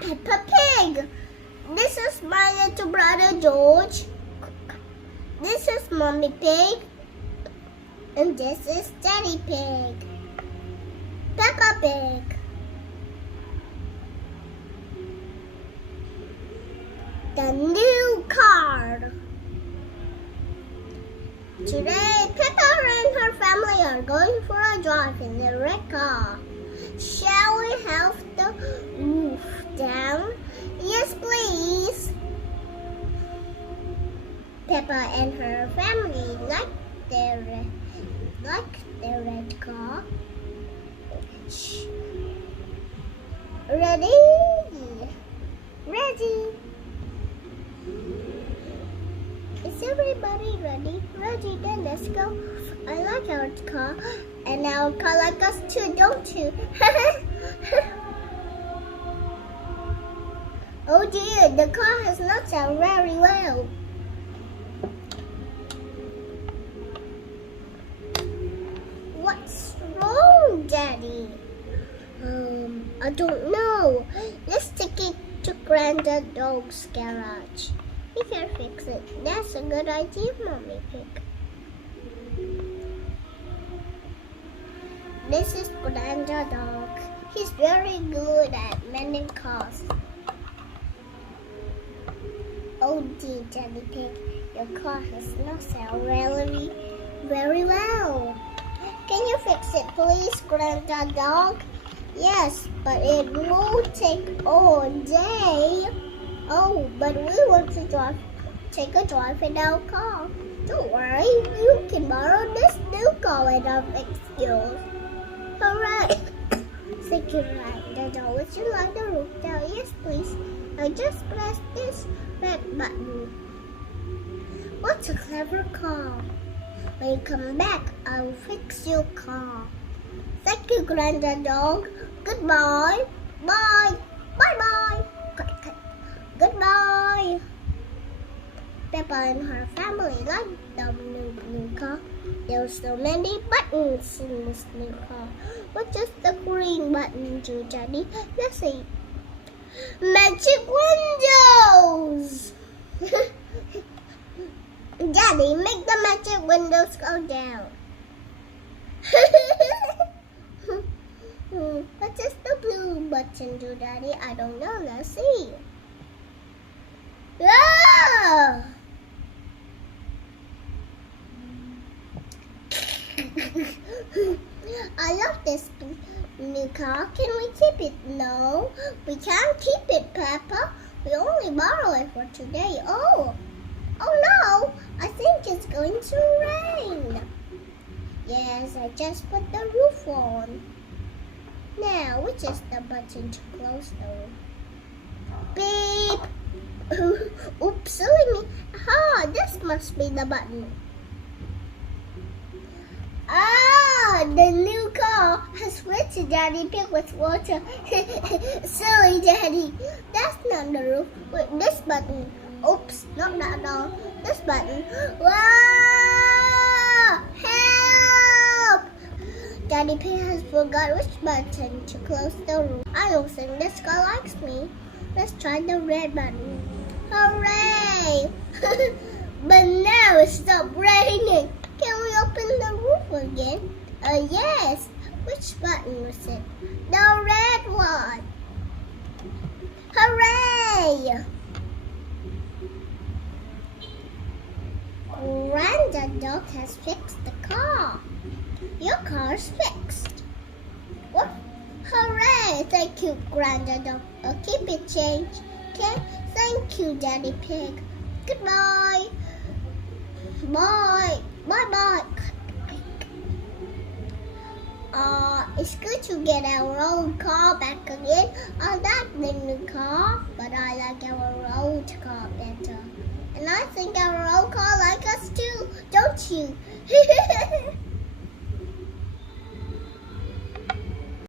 Peppa Pig. This is my little brother George. This is Mommy Pig. And this is Daddy Pig. Peppa Pig. The new car. Today, Peppa and her family are going for a drive in the red car. Shall we have the roof down? Yes, please. Peppa and her family like their red car. Ready? Ready. Is everybody ready? Ready, then let's go. I like our car, and our car like us too, don't you? Oh dear, the car has not sound very well. What's wrong, Daddy? I don't know. Let's take it to Granddad Dog's garage. He can fix it. That's a good idea, Mommy Pig. This is Granddad Dog. He's very good at mending cars. Oh dear, Daddy Pig, your car has not sound very well. Can you fix it, please, Granddad Dog? Yes, but it will take all day. Oh, but we want to take a drive in our car. Don't worry, you can borrow this new car and I'll fix yours. Hooray! Thank you, Granddad Dog. Would you like the roof down? Yes, please. I just pressed this red button. What's a clever car? When you come back, I'll fix your car. Thank you, Granddad Dog. Goodbye. Bye. Bye-bye. Goodbye. Peppa and her family like the new car. There are so many buttons in this new car. What does the green button do, Daddy? Let's see. Magic windows! Daddy, make the magic windows go down. What does the blue button do, Daddy? I don't know. Let's see. Ah! I love this new car. Can we keep it? No, we can't keep it, Peppa. We only borrow it for today. Oh no! I think it's going to rain. Yes, I just put the roof on. Now, which is the button to close the roof? Beep! Oops, silly me. This must be the button. The new car has wet Daddy Pig with water. Silly Daddy. That's not the roof. Wait, this button. Oops, not that all. This button. Wow! Help! Daddy Pig has forgot which button to close the roof. I don't think this car likes me. Let's try the red button. Hooray! But now it stopped raining. Can we open the roof again? Yes. Which button was it? The red one. Hooray! Granddad Dog has fixed the car. Your car's fixed. What? Hooray! Thank you, Granddad Dog. I'll keep it changed. Okay? Thank you, Daddy Pig. Goodbye. Bye. Bye-bye. It's good to get our old car back again. I like the new car, but I like our old car better. And I think our old car like us too, don't you?